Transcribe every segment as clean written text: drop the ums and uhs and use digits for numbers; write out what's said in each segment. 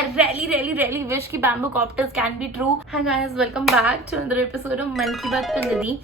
I really wish कि bamboo copters can be true. Hi guys, welcome back to another episode of मन की बात पंडिती.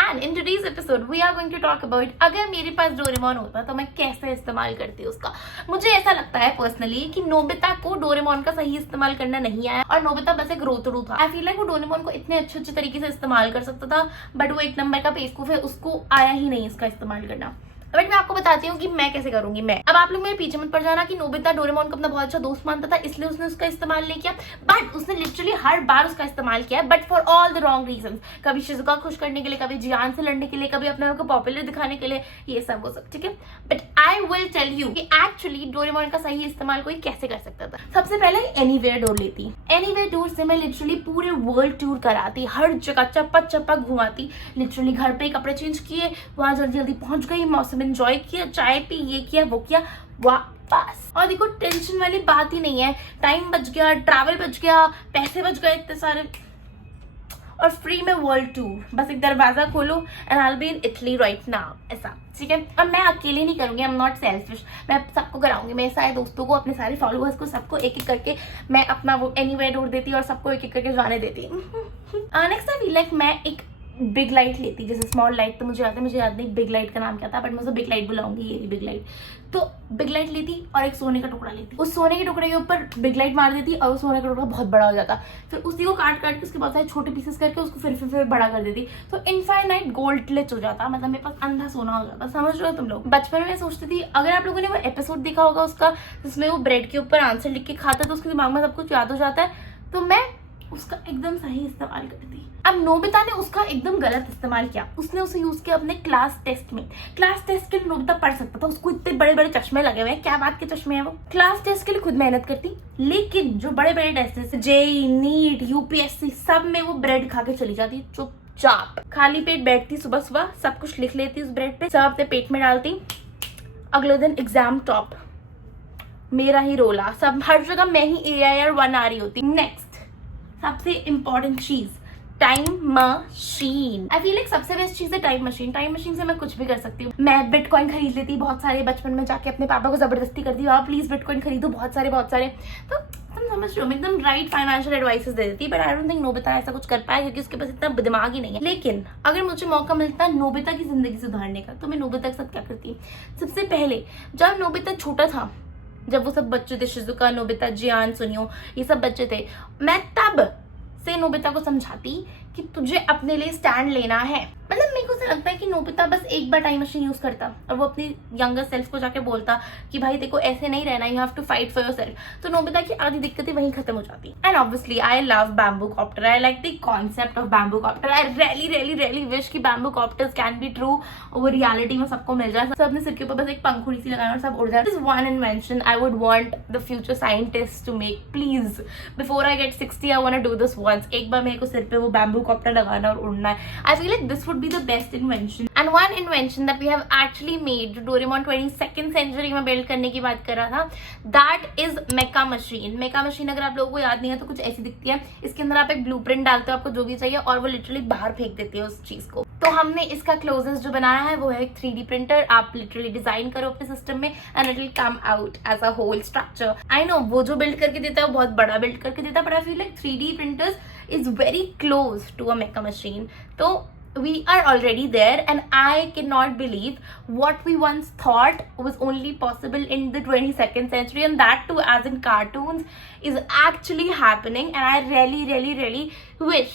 And in today's episode we are going to talk about अगर मेरे पास Doraemon होता तो मैं कैसे इस्तेमाल करती उसका. मुझे ऐसा लगता है पर्सनली कि नोबिता को डोरेमोन का सही इस्तेमाल करना नहीं आया और नोबिता बस एक रोतड़ू था. आई फील लाइक वो डोरेमोन को इतने अच्छे तरीके से इस्तेमाल कर सकता था, बट वो एक नंबर का बेवकूफ है, उसको आया ही नहीं इसका इस्तेमाल करना. बट मैं आपको बताती हूँ कि मैं कैसे करूंगी. मैं अब आप लोग मेरे पीछे मत पड़ जाना कि नोबिता डोरेमोन को अपना बहुत अच्छा दोस्त मानता था इसलिए उसने उसका इस्तेमाल नहीं किया, बट उसने लिटरली हर बार उसका इस्तेमाल किया है, but for all the wrong reasons. कभी शिजुका खुश करने के लिए, कभी जियान से लड़ने के लिए, कभी अपने आप को पॉपुलर दिखाने के लिए, ये सब वो सब. ठीक है, but I will tell you कि एक्चुअली डोरेमोन का सही इस्तेमाल कोई कैसे कर सकता था. सबसे पहले एनीवेयर डोर लेती. एनीवेयर डोर से मैं लिटरली पूरे वर्ल्ड टूर कराती, हर जगह चप्पा चप्पा घुमाती. लिटरली घर पे कपड़े चेंज किए, वहां जल्दी जल्दी पहुंच गई, मौसम एंजॉय किया, चाय पी, ये किया वो किया, वापस. और देखो टेंशन वाली बात ही नहीं है. टाइम बच गया, ट्रैवल बच गया, पैसे बच गए इतने सारे, और फ्री में वर्ल्ड टूर. बस एक दरवाजा खोलो and I will be in Italy right now. ऐसा ठीक है. और मैं अकेले नहीं करूंगी, आई एम नॉट सेल्फिश. मैं सबको कराऊंगी, मेरे सारे दोस्तों को, अपने सारे फॉलोअर्स को, सबको एक एक करके मैं अपना वो एनीवेयर डोर देती और सबको एक एक करके जाने देती. नेक्स्ट आई फील लाइक मैं एक बिग लाइट लेती. जैसे स्मॉल लाइट तो मुझे याद नहीं बिग लाइट का नाम क्या था, बट मैं उसे बिग लाइट बुलाऊंगी, ये बिग लाइट. तो बिग लाइट लेती और एक सोने का टुकड़ा लेती. उस सोने के टुकड़े के ऊपर बिग लाइट मार देती और उस सोने का टुकड़ा बहुत बड़ा हो जाता. फिर उसी को काट के उसके बहुत सारे छोटे पीसेस करके उसको फिर बड़ा कर देती. तो इनफाइनाइट गोल्ड ग्लिच हो जाता, मतलब मेरे पास अंधा सोना हो जाता. समझ रहे हो तुम लोग. बचपन में मैं सोचती थी, अगर आप लोगों ने वो एपिसोड देखा होगा उसका जिसमें वो ब्रेड के ऊपर आंसर लिख के खाता है तो उसके दिमाग में सब कुछ याद हो जाता है, तो मैं उसका एकदम सही इस्तेमाल करती. अब नोबिता ने उसका एकदम गलत इस्तेमाल किया. उसने उसे यूज किया अपने क्लास टेस्ट में. क्लास टेस्ट के लिए नोबिता पढ़ सकता था, उसको इतने बड़े बड़े चश्मे लगे हुए हैं. क्या बात के चश्मे हैं वो. क्लास टेस्ट के लिए खुद मेहनत करती, लेकिन जो बड़े बड़े टेस्ट है जेई, नीट, यूपीएससी, सब में वो ब्रेड खा के चली जाती. चुपचाप खाली पेट बैठती, सुबह सुबह सब कुछ लिख लेती उस ब्रेड पे, सब अपने पेट में डालती. अगले दिन एग्जाम टॉप, मेरा ही रोला, सब हर जगह मैं ही AIR 1 आ रही होती. नेक्स्ट सबसे इंपॉर्टेंट चीज, टाइम मशीन. आई फील लाइक सबसे बेस्ट चीज है टाइम मशीन. टाइम मशीन से मैं कुछ भी कर सकती हूँ. मैं बिटकॉइन खरीद लेती बहुत सारे. बचपन में जाके अपने पापा को जबरदस्ती करती, आप प्लीज बिटकॉइन खरीदो बहुत सारे. तो तुम समझ रहे हो, मैं एकदम राइट फाइनेंशियल एडवाइसेस दे देती. But I don't think Nobita ऐसा कुछ कर पाए क्योंकि उसके पास इतना दिमाग ही नहीं है. लेकिन अगर मुझे मौका मिलता नोबिता की जिंदगी सुधारने का, तो मैं नोबिता के साथ क्या करती. सबसे पहले जब नोबिता छोटा था, जब वो सब बच्चे थे, शिजुका, नोबिता, जियान, सुनियो, ये सब बच्चे थे, मैं तब से नोबिता को समझाती कि तुझे अपने लिए स्टैंड लेना है. मतलब मेरे को ऐसा लगता है कि नोबिता बस एक बार टाइम मशीन यूज करता और वो अपनी यंगर सेल्फ को जाके बोलता कि भाई देखो ऐसे नहीं रहना, you have to fight for yourself. तो नोबिता की आधी दिक्कतें वहीं खत्म हो जाती. And obviously I love bamboo copter. I like the concept of bamboo copter. I really wish कि bamboo copters can be true, वो रियलिटी में सबको मिल जाए. सब अपने सिर के ऊपर बस एक पंखुड़ी सी लगाए और सब उड़ जाए. This one invention I would want the future scientist to make. Please before I get 60 I want to do this once. एक बार मेरे को सिर पे वो बैम्बू कॉप्टर लगाना और उड़ना है. I feel like this would be the best invention. And one invention that we have actually made, जो डोरेमोन 22nd सेंचुरी में बिल्ड करने की बात कर रहा था, that is mecha machine. Mecha machine अगर आप लोगों को याद नहीं है तो कुछ ऐसी दिखती है. इसके अंदर आप एक ब्लूप्रिंट डालते हो आपको जो भी चाहिए और वो लिटरली बाहर फेंक देती है उस चीज को. तो हमने इसका क्लोजेस्ट जो बनाया है वो है एक 3D प्रिंटर. आप लिटरली डिजाइन करो अपने सिस्टम में and it will come out as a whole structure. I know वो जो बिल्ड करके देता है वो बहुत बड़ा बिल्ड करके देता है, but I feel like 3D printers is very close to a mecha machine. So we are already there and I cannot believe what we once thought was only possible in the 22nd century, and that too as in cartoons, is actually happening. And I really wish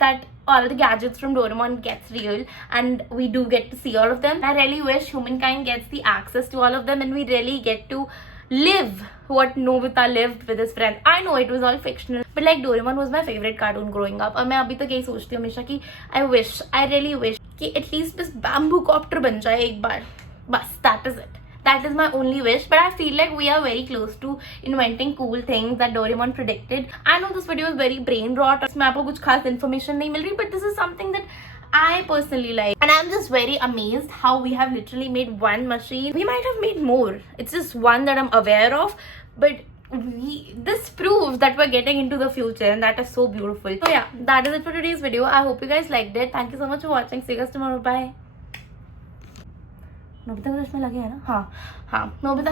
that all the gadgets from Doraemon gets real and we do get to see all of them. I really wish humankind gets the access to all of them and we really get to live what Nobita lived with his friends. I know it was all fictional, but like Doraemon was my favorite cartoon growing up. और मैं अभी तक यही सोचती हूँ हमेशा कि I really wish कि at least बस बैम्बू कॉप्टर बन जाए एक बार. बस that is it. That is my only wish, but I feel like we are very close to inventing cool things that Doraemon predicted. I know this video is very brain rot. इसमें आपको कुछ खास information नहीं मिल रही, but this is something that I personally like, and I'm just very amazed how we have literally made one machine. We might have made more. It's just one that I'm aware of, but this proves that we're getting into the future, and that is so beautiful. So yeah, that is it for today's video. I hope you guys liked it. Thank you so much for watching. See you guys tomorrow. Bye. Nobita को चश्मा लगे है ना. हाँ Nobita